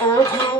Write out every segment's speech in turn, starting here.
嗯哼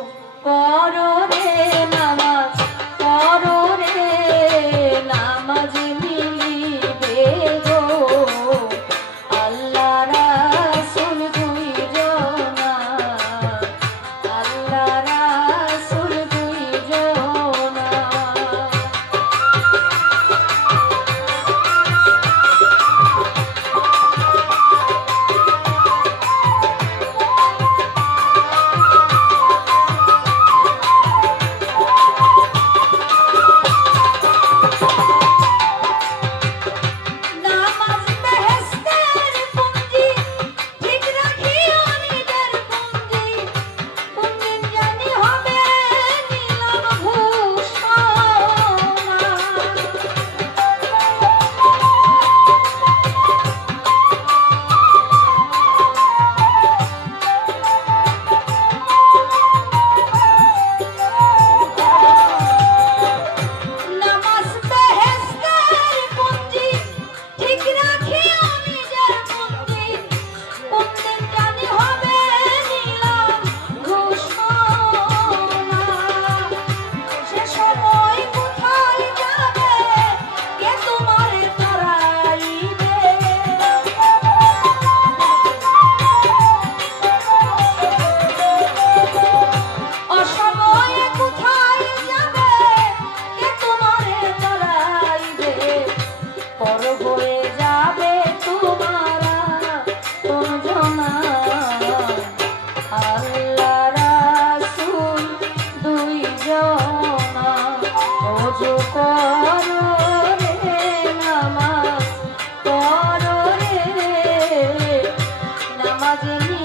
Sajani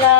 la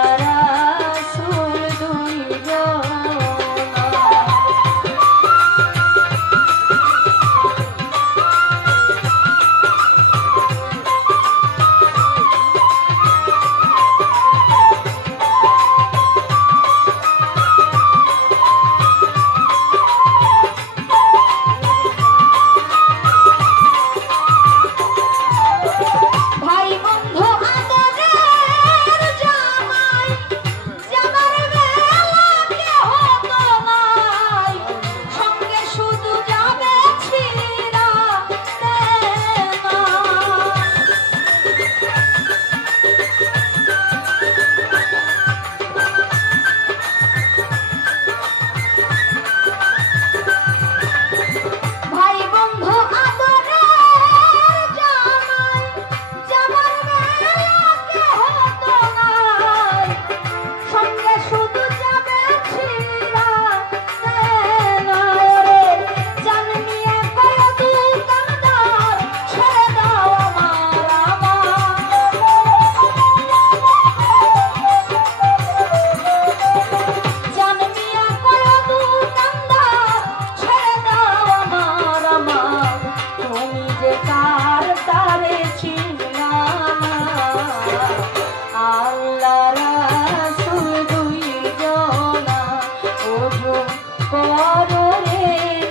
করো রে